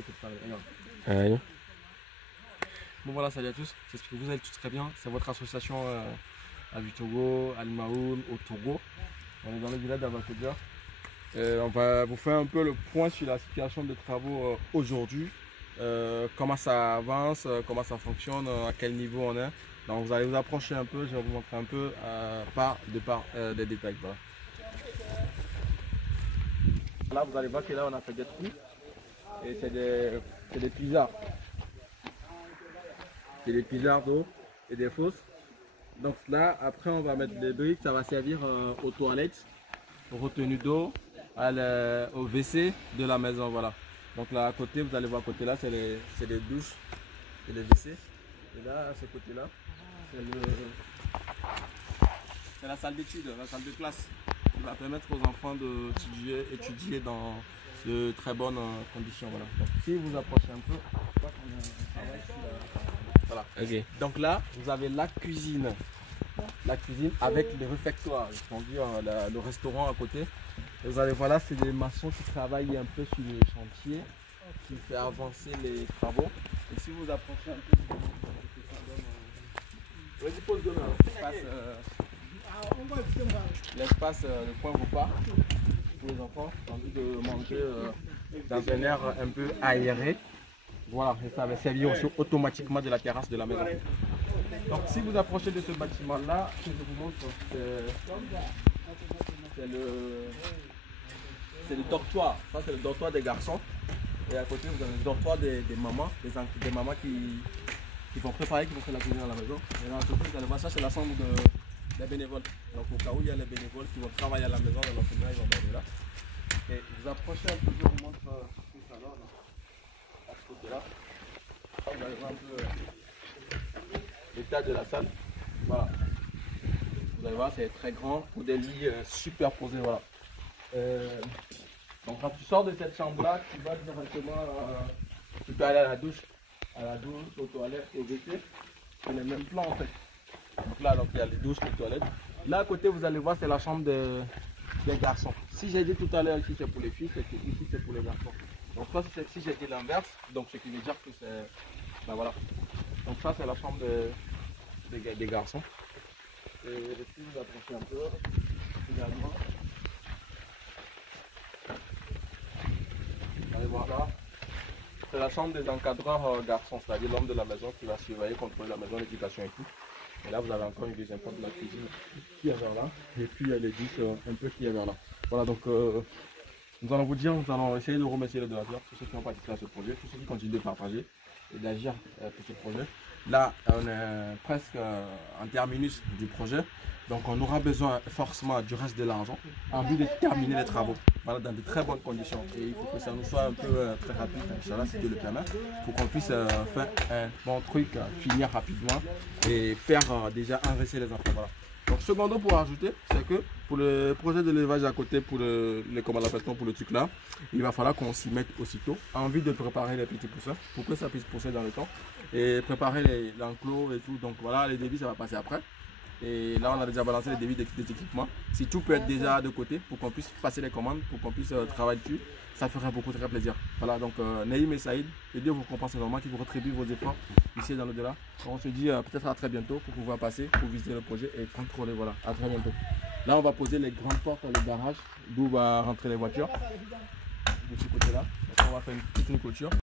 de cette parler. Aïe. Bon voilà, salut à tous, j'espère que vous allez tous très bien. C'est votre association à Vitogo, à Limaoun, au Togo. On est dans le village d'Abakodia. On va vous faire un peu le point sur la situation des travaux aujourd'hui. Comment ça avance, comment ça fonctionne, à quel niveau on est. Donc vous allez vous approcher un peu, je vais vous montrer un peu par des détails. Voilà. Là vous allez voir que là on a fait des trous et c'est des pizzas. C'est des pizzas d'eau et des fosses. Donc là après on va mettre des briques, ça va servir aux toilettes, aux retenues d'eau, au WC de la maison. Voilà. Donc là à côté, vous allez voir à côté là, c'est les douches et les WC. Et là à ce côté là, c'est la salle d'études, la salle de classe qui va permettre aux enfants d'étudier dans de très bonnes conditions. Voilà. Donc, si vous approchez un peu, voilà. Ok. Donc là, vous avez la cuisine avec les réfectoires, c'est-à-dire le restaurant à côté. Et vous allez voir là, c'est des maçons qui travaillent un peu sur les chantiers, qui fait avancer les travaux. Et si vous approchez un peu, l'espace, le point repas pour les enfants, qui ont envie de manger dans un air un peu aéré. Voilà, et ça va servir aussi automatiquement de la terrasse de la maison. Donc si vous approchez de ce bâtiment là, je vous montre, c'est le dortoir. Ça c'est le dortoir des garçons. Et à côté vous avez le dortoir des mamans, des mamans qui vont préparer, qui vont faire la cuisine à la maison. Et là à côté vous allez voir, ça c'est la chambre des bénévoles. Donc au cas où il y a les bénévoles qui vont travailler à la maison, dans l'enseignement, ils vont aller là. Et vous approchez un peu, je vous montre tout ça là. À ce côté-là, vous allez voir un peu l'état de la salle. Voilà. Vous allez voir, c'est très grand pour des lits superposés. Voilà. Donc quand tu sors de cette chambre-là, tu vas directement, tu peux aller à la douche, aux toilettes, au WC. C'est le même plan en fait. Donc là, il y a les douches, les toilettes. Là à côté, vous allez voir, c'est la chambre des garçons. Si j'ai dit tout à l'heure ici c'est pour les filles, c'est que ici c'est pour les garçons. Donc ça, si j'ai dit l'inverse, donc ce qui veut dire que c'est... Ben voilà. Donc ça c'est la chambre des garçons. Et si vous approchez un peu, également, vous allez voir là, c'est la chambre des encadreurs garçons, c'est-à-dire l'homme de la maison qui va surveiller, contrôler la maison, l'éducation et tout. Et là vous avez encore une deuxième porte de la cuisine qui est vers là, et puis il y a les douches un peu qui est vers là. Voilà, donc nous allons vous dire, nous allons essayer de remercier les donateurs, tous ceux qui ont participé à ce projet, tous ceux qui continuent de partager et d'agir pour ce projet. Là, on est presque en terminus du projet, donc on aura besoin forcément du reste de l'argent en vue de terminer les travaux, voilà, dans de très bonnes conditions. Et il faut que ça nous soit un peu très rapide, Inch'Allah, si Dieu le permet, pour qu'on puisse faire un bon truc, finir rapidement et faire déjà engraisser les enfants. Voilà. Donc secondo pour ajouter, c'est que pour le projet de l'élevage à côté, pour pour le truc là, il va falloir qu'on s'y mette aussitôt, en vue de préparer les petits poussins, pour que ça puisse pousser dans le temps, et préparer l'enclos et tout. Donc voilà, les débits ça va passer après. Et là on a déjà balancé les débits des équipements. Si tout peut être déjà de côté, pour qu'on puisse passer les commandes, pour qu'on puisse travailler dessus, ça ferait beaucoup très plaisir. Voilà, donc Naïm et Saïd, que Dieu vous récompense énormément, qui vous rétribue vos efforts ici dans l'au-delà. On se dit peut-être à très bientôt pour pouvoir passer, pour visiter le projet et contrôler. Voilà, à très bientôt. Là on va poser les grandes portes, le garage, d'où va rentrer les voitures. De ce côté-là, on va faire une petite clôture.